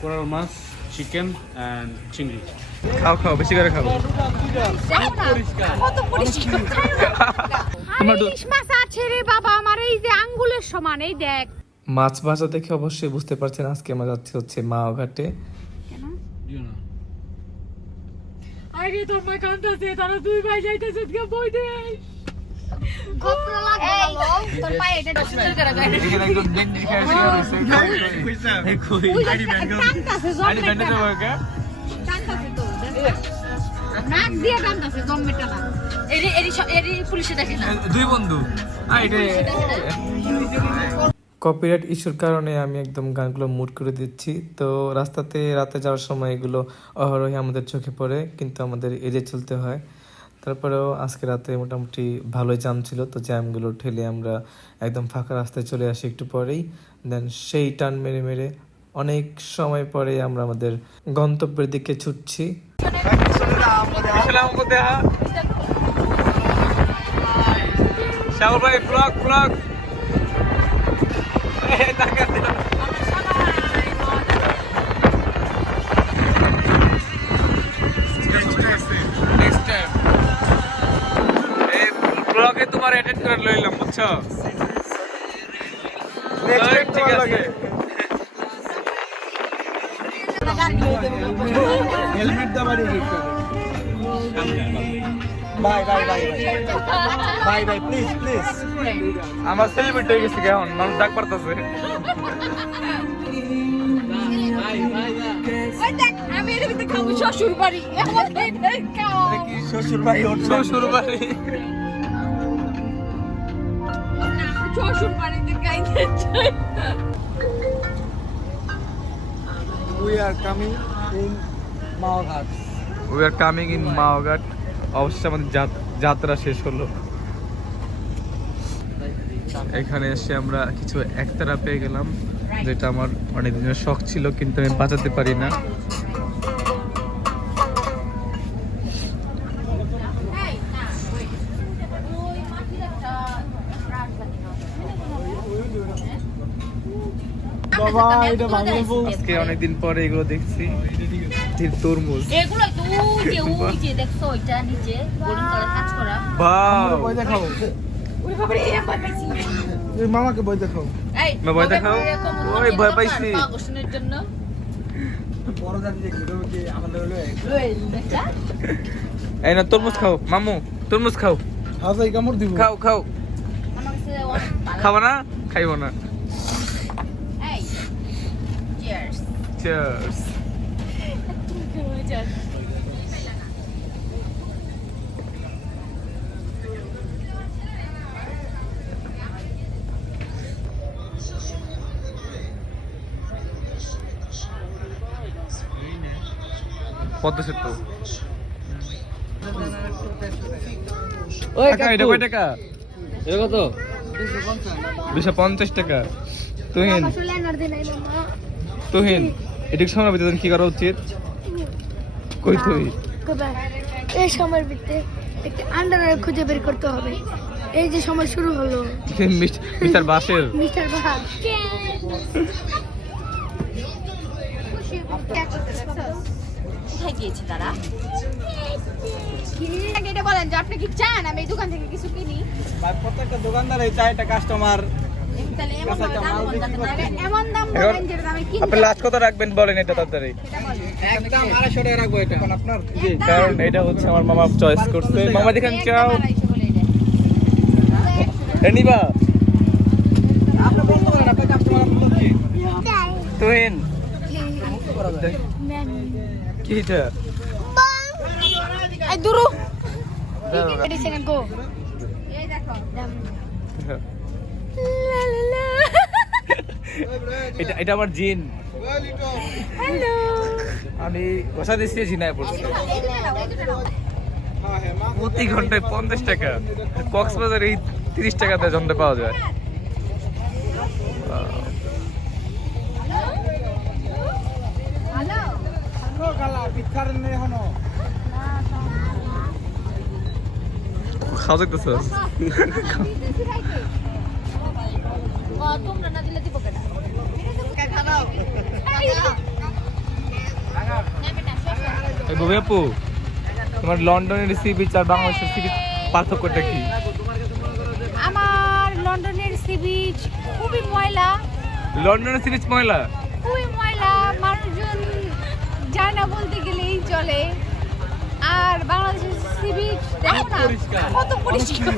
Coral মাছ chicken and চিংড়ি খাও খাও বেশি করে খাও মাছ আছে রে বাবা আমার এই যে আঙ্গুলের সমান এই দেখ। মাছ ভাজা দেখে অবশ্যই বুঝতে পারছেন আজকে আমরা যাচ্ছি হচ্ছে মাও ঘাটে। আরে তোর মা কান্দাছে তারা দুই ভাই যাইতেছে বই দিয়ে কপিরাইট ইস্যুর কারণে আমি একদম গানগুলো মুড করে দিচ্ছি। তো রাস্তাতে রাতে যাওয়ার সময় এগুলো অহরহই আমাদের চোখে পড়ে, কিন্তু আমাদের এড়িয়ে চলতে হয়। তারপরেও আজকে রাতে মোটামুটি ভালোই জ্যাম ছিল, তো জ্যামগুলো ঠেলে আমরা একদম ফাঁকা রাস্তায় চলে আসি একটু পরেই। দেন সেই টান মেরে মেরে অনেক সময় পরে আমরা আমাদের গন্তব্যের দিকে ছুটছি। ভাই বুঝছ নেক্সট টাইম ঠিক আছে। Helmet দাবারি bye bye bye bye bye please please আমার সেলিব্রিটি হয়ে গেছে এখন মানুষ ডাক পারতেছে। আমি এর ভিতরে খাব শ্বশুর বাড়ি শ্বশুর বাড়ি ওর শুরু বাড়ি শ্বশুর বাড়িতে গাইতে চাই we are coming in Maoghat we are coming in Maoghat অবশ্যই আমাদের যাত- যাত্রা শেষ হলো। এখানে এসে আমরা কিছু একতারা পেয়ে গেলাম যেটা আমার অনেক দিনের শখ ছিল কিন্তু আমি বাঁচাতে পারি না। বাবা এটা আজকে অনেকদিন পরে এগুলো দেখছি। তরমুজ। এগুলো তো যে ওই যে দেখছ ওইটা নিচে বোরিং করে কাজ করা। বাহ। বই দেখাও ওরে বাবা রে ভয় পাইছি। মামাকে বই দেখাও। এই না, ভয় দেখাও? ওই ভয় পাইছি। পাগসনের জন্য। বড় জাতি দেখি কি আমাদের হলো এই না তরমুজ খাও। মামু তরমুজ খাও। হাজাই কামড় দিব। খাও খাও। খাব না? খাইবো না এই চিয়ার্স চিয়ার্স পদ্ম সেতু। টাকা এটা কয় টাকা? এটা কত? দুশো পঞ্চাশ টাকা। তুহিন। তুহিন। এদিক সময় ভিতরে কি করা উচিত? কই তুই এই সময়ের ভিতরে একটা আন্ডার খুঁজে বের করতে হবে। এই যে সময় শুরু হলো। মিস্টার বাসের মিস্টার বাহার কোথায় গিয়েছে তারা? এটা বলেন যে আপনি কি চান? আমি এই দোকান থেকে কিছু কিনি। প্রত্যেকটা দোকানদার এই চারটা কাস্টমার আপনি লাস্ট কত রাখবেন বলেন এটা তাড়াতাড়ি? সেটা বলেন একদম আড়াইশো টাকা রাখব এটা। এখন আপনার জি কারণ এটা হচ্ছে আমার মামা চয়েস করছে। মামা দেখেন চাও। একদম আড়াইশো বলে এটা। এ নিবা। আপনি বলতে পারেন আপনার কাস্টমার আপনার কি? তুহিন। কি এটা? গো। এটা এটা আমার জিন। হ্যালো আমি বসা দিচ্ছি জিনায় পড়ছি? প্রতি ঘন্টায় পঞ্চাশ টাকা। কক্সবাজার এই তিরিশ টাকাতে জন্মে পাওয়া যায়। খাওয়া যাইতেছে। তোমরা না দিলে দিব গোবি আপু তোমার লন্ডনের সি বিচ আর বাংলাদেশের সি বিচ পার্থক্যটা কি? আমার লন্ডনের সি বিচ খুবই ময়লা। লন্ডনের সি বিচ ময়লা? খুবই ময়লা মানুষজন যায় না বলতে গেলেই চলে। আর বাংলাদেশের সি বিচ কত পরিষ্কার।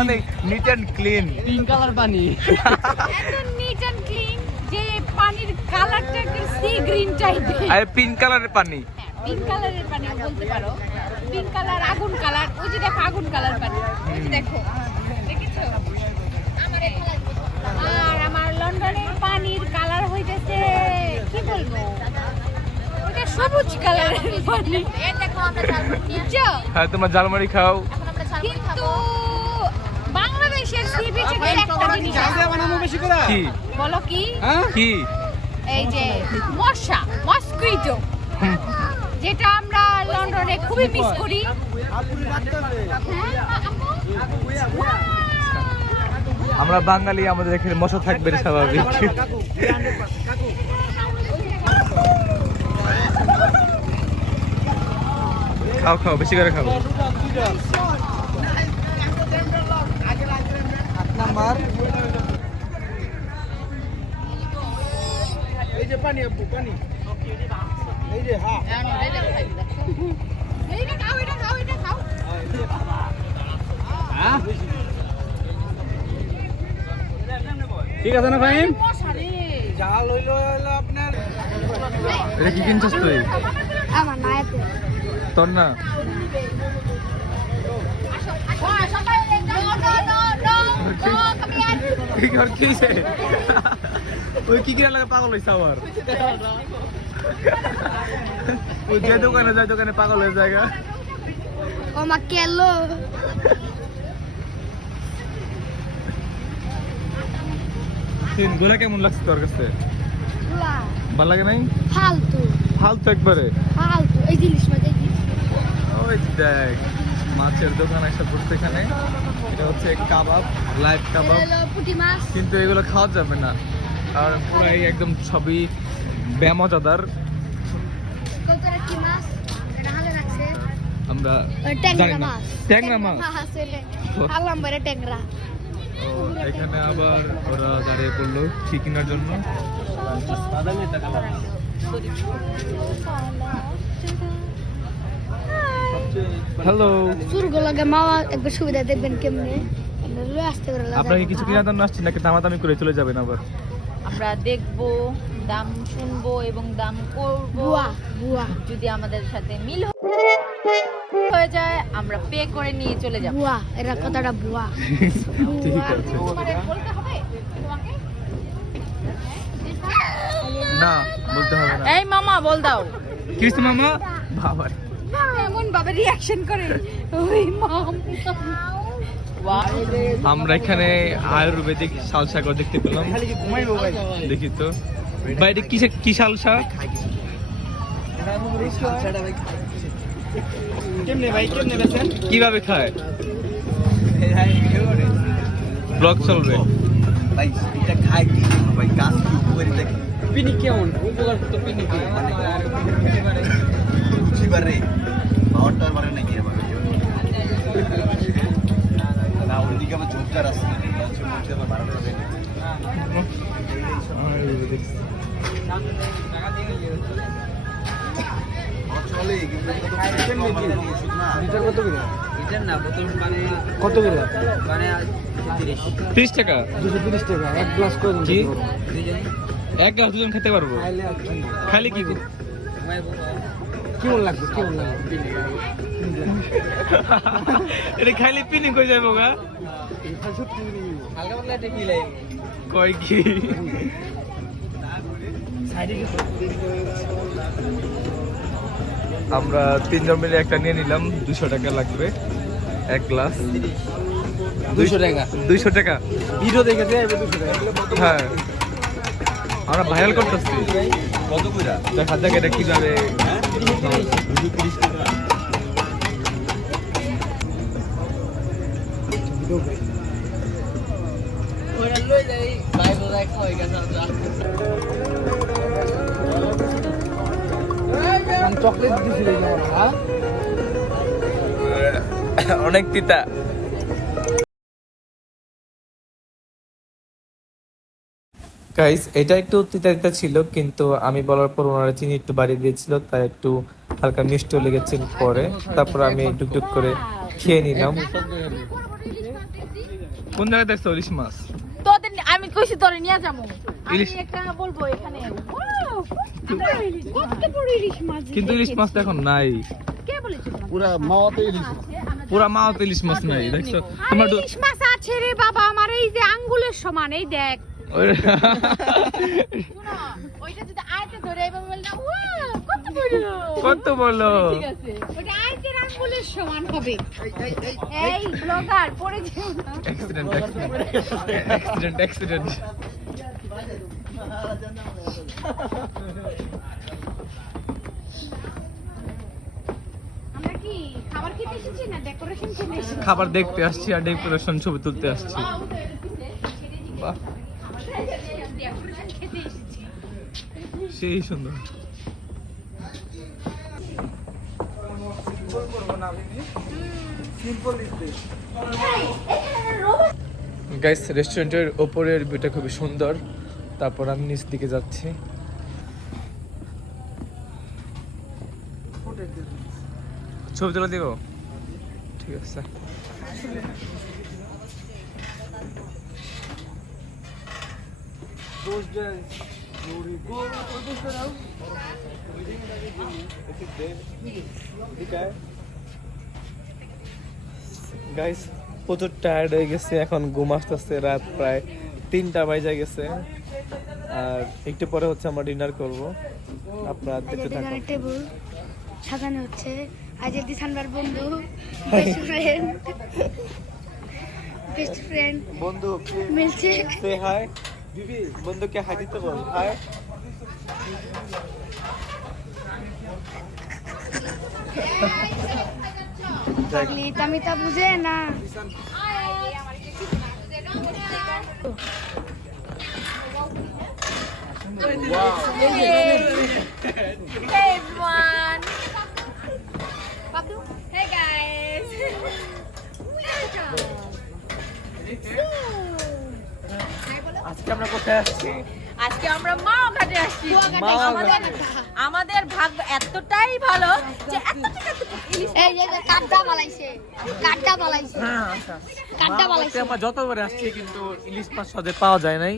অনেক neat and clean pink colour পানি। এত নিট অ্যান্ড পানির কালারটা সি গ্রিন টাইপের। আর পিঙ্ক কালারের পানি। পিঙ্ক কালারের পানি বলতে পারো। পিঙ্ক কালার আগুন কালার ওই যে দেখো আগুন কালার পানি ওই যে দেখো। দেখেছ? আর আমার লন্ডনের পানির কালার হইতেছে কি বলব? ওটা সবুজ কালারের পানি। বুঝছ? হ্যাঁ তোমার জালমারি খাও। কিন্তু বাংলাদেশের সি বিচে একটা জিনিস আছে। বেশি করে। কি? বলো কি? কি? এই যে মশা মসকুইটো যেটা আমরা লন্ডনে খুবই মিস করি। আমরা বাঙালি আমাদের এখানে মশা থাকবে স্বাভাবিক। খাও খাও বেশি করে খাও নাম্বার। এই যে পানি আপু পানি। এই যে হ্যাঁ? এইটা খাও এটা খাও এটা খাও ঠিক আছে না রে জাল হইল হলো আপনার। এটা কি কিনছিস তুই? আমার না এত তোর না? কি কর কিছে ওই কি কিনা লাগে পাগল আবার ওই যে দোকানে যায় দোকানে পাগল হয়ে যায় ও মা কেলো। গোলা কেমন লাগছে তোর কাছে? ভালো লাগে নাই? ফালতু। ফালতু একবারে? ফালতু। এই জিনিস ওই দেখ মাছের দোকান একটা বসছে এখানে। এটা হচ্ছে কাবাব লাইভ কাবাব। পুটি মাছ। কিন্তু এগুলো খাওয়া যাবে না। আর পুরাই একদম সবই রাখছে আমরা ট্যাংরা মাছ। ট্যাংরা এখানে আবার ওরা দাঁড়িয়ে পড়ল কেনার জন্য। হ্যালো চুরগো লাগে মাওয়া একবার সুবিধা দেখবেন কেমনে। আপনাকে কিছু কেনার জন্য আসছেন নাকি? দামাদামি করে চলে যাবেন আবার। আমরা দেখব দাম শুনব এবং দাম করব। যদি আমাদের সাথে মিল হয়ে যায় আমরা পে করে নিয়ে চলে যাব। বুয়া এরা কথাটা বুয়া। ঠিক আছে। তোমারে বলতে হবে? তোমাকে না বলতে হবে না। এই মামা বল দাও। কি মামা? বাবা। এমন ভাবে রিয়াকশন করে। ওই মাম। আমরা এখানে আয়ুর্বেদিক শাল সাগর দেখতে পেলাম। কি দেখি তো। কি কি শাক কেমনে ভাই কেমনে বেছেন কীভাবে খায়? ব্লগ চলবে। ভাই এটা খায় কি ভাই গাছ কি উপকারী দেখে পিনি কেমন উপকার তো পিনি কি বুঝিবার রে পাওয়ারটা মারে নাকি আবার না ওইদিকে আমার। চলে কিন্তু কত করে? মানে কত করে? মানে তিরিশ। টাকা? দুশো তিরিশ টাকা এক গ্লাস করে? এক গ্লাস দুজন খেতে পারব? খালি কি লাগবে? কেমন লাগবে? এটা খাইলে পিনি হয়ে যাব গা? কয় কি? আমরা তিনজন মিলে একটা নিয়ে নিলাম দুশো টাকা লাগবে এক গ্লাস। দুইশো টাকা। দুইশো টাকা। ভিডিও দেখে দেয় হ্যাঁ। আমরা ভাইরাল করতেছি। কত কইরা? দেখা যাক এটা কীভাবে অনেক তিতা। গাইস এটা একটু তিতা তিতা ছিল, কিন্তু আমি বলার পর ওনারা চিনি একটু বাড়িয়ে দিয়েছিল, তাই একটু হালকা মিষ্টিও লেগেছিল পরে। তারপর আমি টুকটুক করে খেয়ে নিলাম। কোন জায়গায় দেখছ ইলিশ মাছ? তোদের আমি কইছি তোরে নিয়ে যাব। ইলিশ- আমি একটা বলব এখানে। কত। কত কিন্তু ইলিশ মাছ তো এখন নাই। কে বলেছে পুরা মাওয়াতে ইলিশ পুরা মাওতে ইলিশ মাছ নাই দেখছ? তোমার ইলিশ মাছ আছে রে বাবা আমার এই যে আঙ্গুলের সমান এই দেখ। ওই- ওইটা যদি আয়তে ধরে এবার বল না ওয়াও কত বড়। কত বলো ঠিক আছে ওটা আঙ্গুলের সমান হবে। এই ব্লগার পড়ে যেও। না অ্যাক্সিডেন্ট অ্যাক্সিডেন্ট অ্যাক্সিডেন্ট খাবার খেতে এসেছি না ডেকোরেশন খেতে এসেছি? খাবার দেখতে আসছি আর ডেকোরেশন ছবি তুলতে আসছি। সেই সুন্দর। গাইস রেস্টুরেন্টের ওপরের ভিউটা খুবই সুন্দর। তারপর আমি নিচ দিকে যাচ্ছি। ছবি তুলে দিব? ঠিক আছে। গাইস প্রচুর টায়ার্ড হয়ে গেছে এখন ঘুম আসতেছে রাত প্রায় তিনটা বাজে গেছে। আর একটু পরে হচ্ছে আমরা ডিনার করব। আপনারা দেখতে থাকুন। ডিনারের টেবিল সাজানো হচ্ছে। আজের দিসানবার বন্ধু বেস্ট ফ্রেন্ড বেস্ট ফ্রেন্ড বন্ধু মিলছে। সে হাই বিবি বন্ধুকে হাই দিতে বল। হাই পাগলি আমি তা বুঝে না. আজকে আমরা কোথায় আসছি আজকে আমরা মা ঘাটে আসছি। আমাদের আমাদের ভাগ্য এতটাই ভালো যে এত টাকা ইলিশ এই যে যে বালাইছে কাঠটা বালাইছে হ্যাঁ আচ্ছা। বালাইছে আমরা যতবার আসছি কিন্তু ইলিশ মাছ সহজে পাওয়া যায় নাই।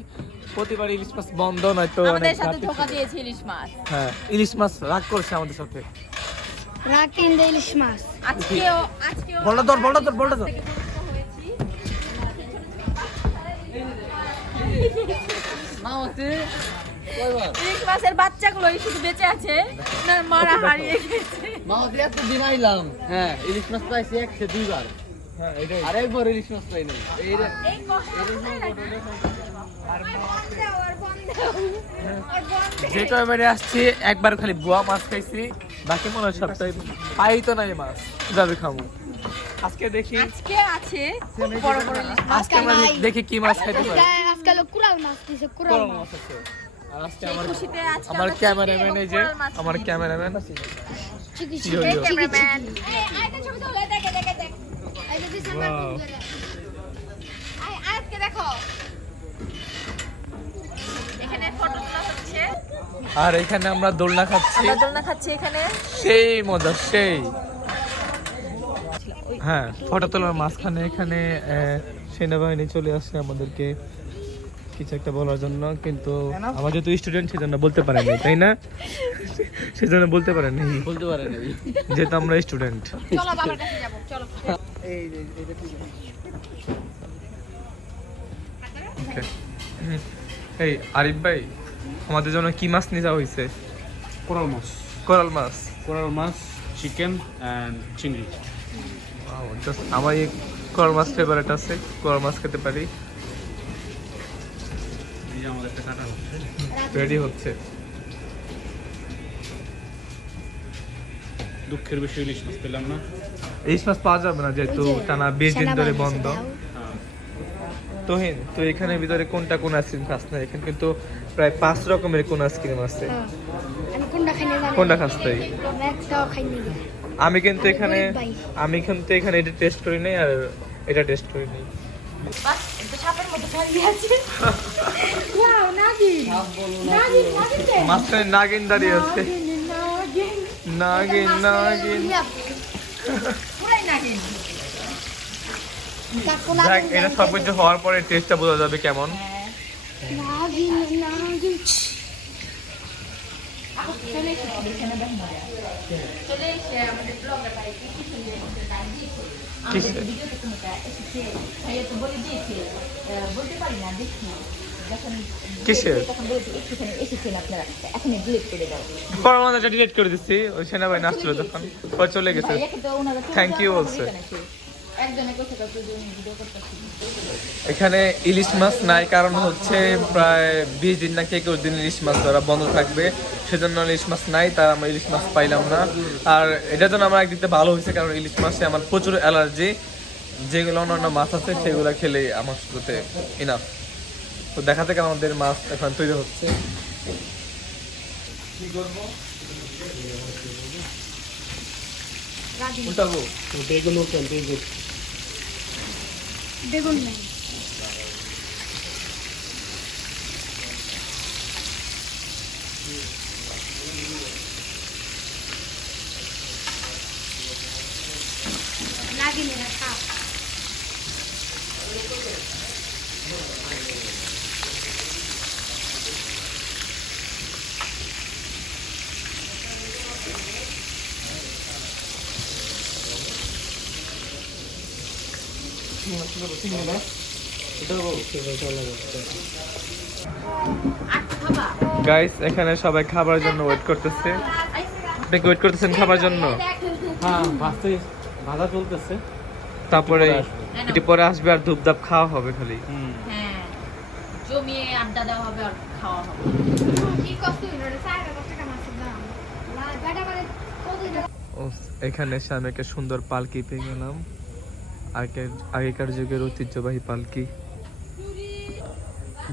প্রতিবার ইলিশ মাছ বন্ধ নয়তো আমাদের সাথে ধোকা। দিয়েছে ইলিশ মাছ। হ্যাঁ ইলিশ মাছ রাগ করছে আমাদের সাথে। রাগ ইলিশ মাছ। আজকেও ধর বলটা ধর ইলিশ মাছের বাচ্চাগুলো শুধু বেঁচে আছে। না মারা হারিয়ে গেছে। মাওতে এত দিন হ্যাঁ। ইলিশ মাছ পাইছি একশো দুইবার হ্যাঁ ইলিশ মাছ পাই নাই। আসছি একবার খালি বুয়া মাছ খাইছি। বাকি মনে হয় সপ্তাহে পাই তো নাই মাছ। যাবে খাব? আজকে দেখি আজকে আছে খুব বড় বড় ইলিশ মাছ। আজকে দেখি কি মাছ খাইতে পারি। মাছ দিছে কুড়াল মাছ। আর আজকে আমার আমার ক্যামেরাম্যান এই যে আমার ক্যামেরাম্যান। ক্যামেরাম্যান। দেখে এখানে ফটো তোলা হচ্ছে। আর এখানে আমরা দোলনা খাচ্ছি। দোলনা খাচ্ছি এখানে। সেই মজা সেই। হ্যাঁ ফটো তোলার মাঝখানে এখানে আহ, সেনাবাহিনী চলে আসছে আমাদেরকে। কিছু একটা বলার জন্য কিন্তু আমার যেহেতু স্টুডেন্ট সেজন্য বলতে পারেনি তাই না? সেজন্য বলতে পারেনি বলতে পারে না যেহেতু আমরা স্টুডেন্ট চলো বাবার কাছে যাব চলো। এই আরিফ ভাই আমাদের জন্য কি মাছ নিয়ে যাওয়া হয়েছে? কোরাল মাছ। কোরাল মাছ। কোরাল মাছ চিকেন অ্যান্ড চিংড়ি। আমার এই কোরাল মাছ ফেভারিট আছে। কোরাল মাছ খেতে পারি। এই যে কাটা হচ্ছে রেডি হচ্ছে। দুঃখের বিষয় ইলিশ মাছ পেলাম না। ইলিশ মাছ পাওয়া যাবে না যেহেতু টানা বিশ দিন ধরে বন্ধ। হ্যাঁ তোহিন তো এখানে ভিতরে কোনটা কোন আইসক্রিম খাস না এখানে কিন্তু প্রায় পাঁচ রকমের কোন আইসক্রিম আছে। আমি কোনটা খাই না। আমি কিন্তু এখানে আমি কিন্তু এখানে এটা টেস্ট করি নাই আর এটা টেস্ট করি নাই। বাস এটা সাপের মতো দাঁড়িয়ে আছে। ওয়াও নাগিন। নাগিন নাগিন দাঁড়িয়ে আছে। নাগিন নাগিন। পুরাই নাগিন। দেখ এটা সব কিছু হওয়ার পরে টেস্টটা বোঝা যাবে কেমন। নাগিন নাগিন। চলে এসে এখানে দেখ মজা চলে এসে আমাদের ব্লগার বাড়িতে। ডিলিট করে দিচ্ছি ওই সেনাবাহিনী আসছিল তখন চলে গেছে। থ্যাংক ইউ ওনারা এখানে ইলিশ মাছ নাই কারণ হচ্ছে প্রায় বিশ দিন নাকি একুশ দিন ইলিশ মাছ ধরা বন্ধ থাকবে। সেজন্য ইলিশ মাছ নাই তার আমরা ইলিশ মাছ পাইলাম না। আর এটার জন্য আমার একদিকে ভালো হয়েছে কারণ ইলিশ মাছে আমার প্রচুর অ্যালার্জি। যেগুলো অন্যান্য মাছ আছে সেগুলো খেলে আমার শুরুতে ইনাফ তো দেখা থেকে আমাদের মাছ এখন তৈরি হচ্ছে। কি করব উল্টাবো বেগুন উঠেন বেগুন। বেগুন নাই নাগিন না সাপ গাইস এখানে সবাই খাবার জন্য ওয়েট করতেছে। আপনি ওয়েট করতেছেন খাবার জন্য? হ্যাঁ ভাজা চলতেছে। তারপরে পরে এটি পরে আসবে আর ধূপধাপ খাওয়া হবে খালি। হ্যাঁ জমিয়ে আড্ডা দেওয়া হবে আর খাওয়া হবে। কি কষ্ট হইল রে চার হাজার টাকা না বেটা কতদিন ও, এখানে এসে আমি একটা সুন্দর পালকি পেয়ে গেলাম। আগেকার যুগের ঐতিহ্যবাহী পালকি।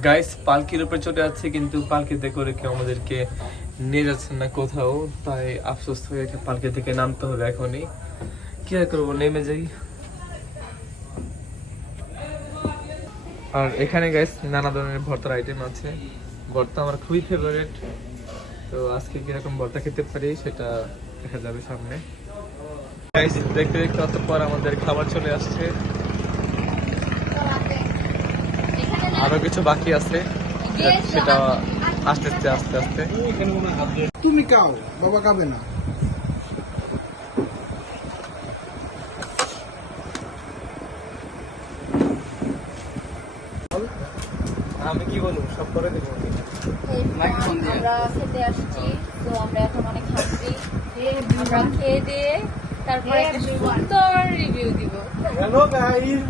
গাইস পালকির উপরে চলে যাচ্ছে, কিন্তু পালকিতে করে কেউ আমাদেরকে নিয়ে যাচ্ছেন না কোথাও, তাই আফসোস হয়ে পালকি থেকে নামতে হবে এখনই। কি আর করব, নেমে যাই। আর এখানে গাইস নানা ধরনের ভর্তার আইটেম আছে। ভর্তা আমার খুবই ফেভারিট তো আজকে কীরকম ভর্তা খেতে পারি, সেটা দেখা যাবে সামনে। দেখতে দেখতে অতঃপর আমাদের খাবার চলে আসছে। আরও কিছু বাকি আছে। সেটা আস্তে আস্তে আস্তে আস্তে। তুমি খাও বাবা খাবে না। আমি কি বলব? সব করে দেবো। আমরা খেতে আসছি। তো আমরা এখন অনেক হাসি আমরা খেয়ে দিয়ে তারপরে একটা সুন্দর রিভিউ দিব। হ্যালো গাইস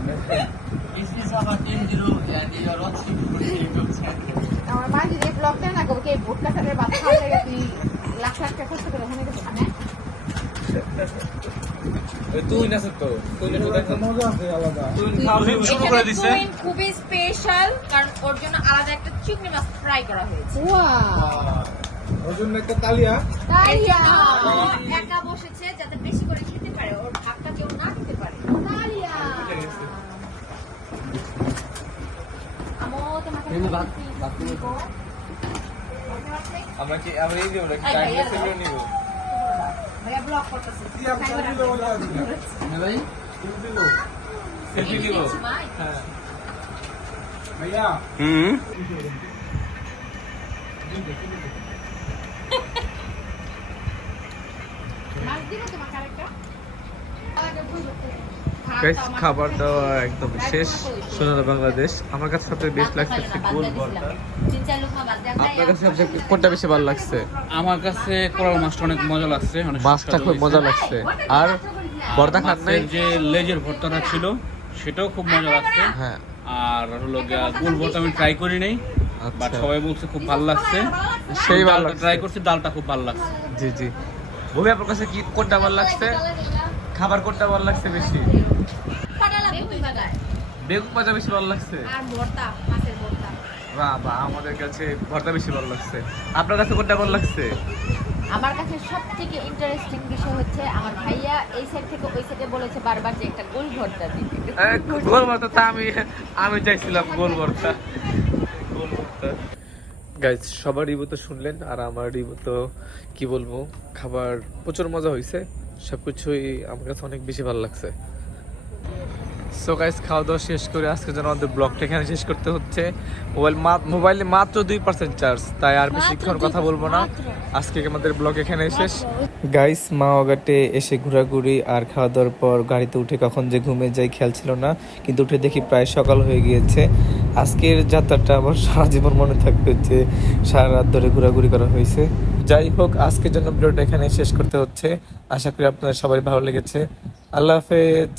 আমার মা যদি ব্লগ দেয় না গো কে ভোট কাটারের বাচ্চা হয়ে গেছে লাখ লাখ টাকা খরচ করে ওখানে গেছে? না তুই না তো তুই না দেখো মজা আছে আলাদা। তুই খাওয়া শুরু করে এখানে দিছে কুইন খুবই স্পেশাল কারণ ওর জন্য আলাদা একটা চিংড়ি মাছ ফ্রাই করা হয়েছে। ওর জন্য একটা তালিয়া। ও একা বসেছে যাতে বেশি করে খেতে পারে। ওর ভাগটা কেউ না খেতে পারে। আমো তোমাকে আমরা কি আমরা এই দেবো নাকি আই, টাইম ভাইয়া লেসে। নিব? করতেছে। সেলফি মাছ দিব তোমাকে আরেকটা গাইস খাবার দাওয়া একদম শেষ। সোনার বাংলাদেশ। আমার কাছে সবচেয়ে বেস্ট লাগছে গোল দেওয়া আপনার কাছে সবচেয়ে কোনটা বেশি ভালো লাগছে? আমার কাছে কোরাল মাছটা অনেক মজা লাগছে অনেক মাছটা খুব মজা লাগছে। আর ভর্তা খান নাই? যে লেজের ভর্তাটা ছিল সেটাও খুব মজা লাগছে। হ্যাঁ। আর হলো গোল ভর্তা আমি ট্রাই করি নাই বাট আচ্ছা সবাই বলছে খুব ভালো লাগছে। সেই ভালো ট্রাই করছি ডালটা খুব ভালো লাগছে। জি জি। ভূমি আপনার কাছে কি কোনটা ভালো লাগছে? খাবার কোনটা ভালো লাগছে বেশি? বেগুন ভাজা বেশি ভালো লাগছে? আর ভর্তা মাছের ভর্তা। বাহ বাহ আমাদের কাছে ভর্তা বেশি ভালো লাগছে। আপনার কাছে কোনটা ভালো লাগছে? আমার কাছে সব থেকে ইন্টারেস্টিং বিষয় হচ্ছে আমার ভাইয়া এই সাইড থেকে ওই সাইডে বলেছে বারবার যে একটা গোল ভর্তা দিতে। গোল ভর্তা তা আমি আমি চাইছিলাম গোল ভর্তা। গোল ভর্তা। গাইজ সবার রিভিউ তো শুনলেন আর আমার রিভিউ তো কি বলব খাবার প্রচুর মজা হয়েছে সবকিছুই আমার কাছে অনেক বেশি ভালো লাগছে। সো গাইজ খাওয়া দাওয়া শেষ করে আজকে যেন আমাদের ব্লগটা এখানে শেষ করতে হচ্ছে। মোবাইল মোবাইলে মাত্র দুই পার্সেন্ট চার্জ তাই আর বেশিক্ষণ কথা বলব না। আজকে আমাদের ব্লগ এখানে শেষ। গাইস মা ওগাটে এসে ঘোরাঘুরি আর খাওয়া দাওয়ার পর গাড়িতে উঠে কখন যে ঘুমে যাই খেয়াল ছিল না কিন্তু উঠে দেখি প্রায় সকাল হয়ে গিয়েছে। আজকের যাত্রাটা আমার সারা জীবন মনে থাকবে যে সারা রাত ধরে ঘোরাঘুরি করা হয়েছে। যাই হোক আজকের জন্য ভিডিওটা এখানে শেষ করতে হচ্ছে। আশা করি আপনাদের সবাই ভালো লেগেছে। আল্লাহ হাফেজ।